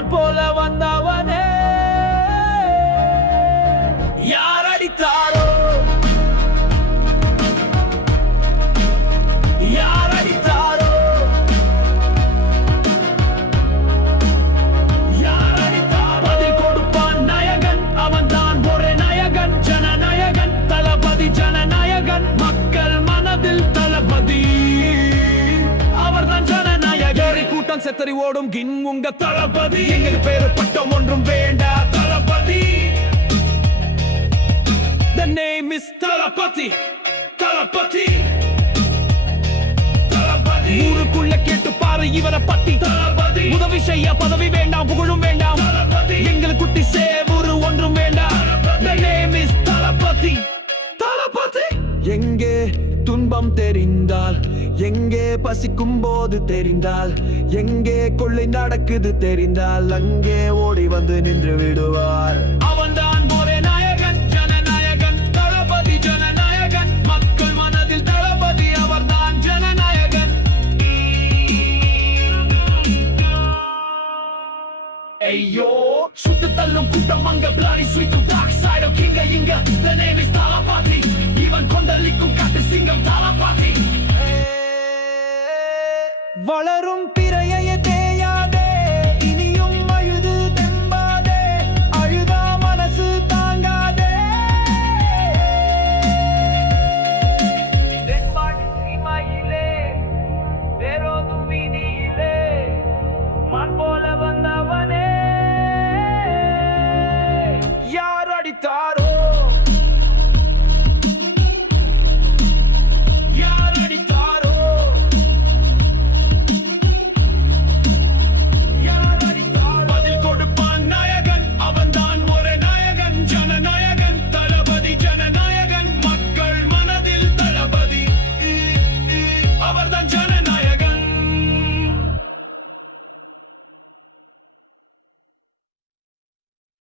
மான் போல வந்தவனே யார் அடித்தாரோ யார் அடித்தாரோ யார் அடித்தாரோ பதில் கொடுப்பான் நாயகன் அவன்தான் ஒரே நாயகன் ஜனநாயகன் தளபதி ஜனநாயகன் மக்கள் மனதில் தளபதி அவர்தான் ஜனநாயகன் கூட்டம் செத்தறி ஓடும் கின் உங்க தளபதி எங்கள் பேரு பட்டம் ஒன்றும் வேண்டா தளபதி The name is தளபதி தளபதி தளபதி ஊருக்குள்ள கேட்டு பாரு இவரை பத்தி தளபதி உதவி செய்ய பதவி வேண்டாம் புகழும் வேண்டாம் எங்களுக்கு குட்டி சேவூரு ஒன்றும் வேண்டாம் The name is தளபதி தளபதி எங்கே துன்பம் தெரிந்தால் எங்கே பசிக்கும் போது தெரிந்தால் எங்கே கொள்ளை நடக்குது தெரிந்தால் அங்கே ஓடி வந்து நின்று விடுவார் அவன்தான் ஒரே நாயகன் ஜனநாயகன் தளபதி ஜனநாயகன் மக்கள் மனதில் தளபதி அவர்தான் ஜனநாயகன் ஐயோ சுட்டு தள்ளும் கூட்டம் அங்க bloody sweet dark side of king இங்க the name is தளபதி இவன் கொந்தளிக்கும் காட்டு சிங்கம் தளபதி வளரும்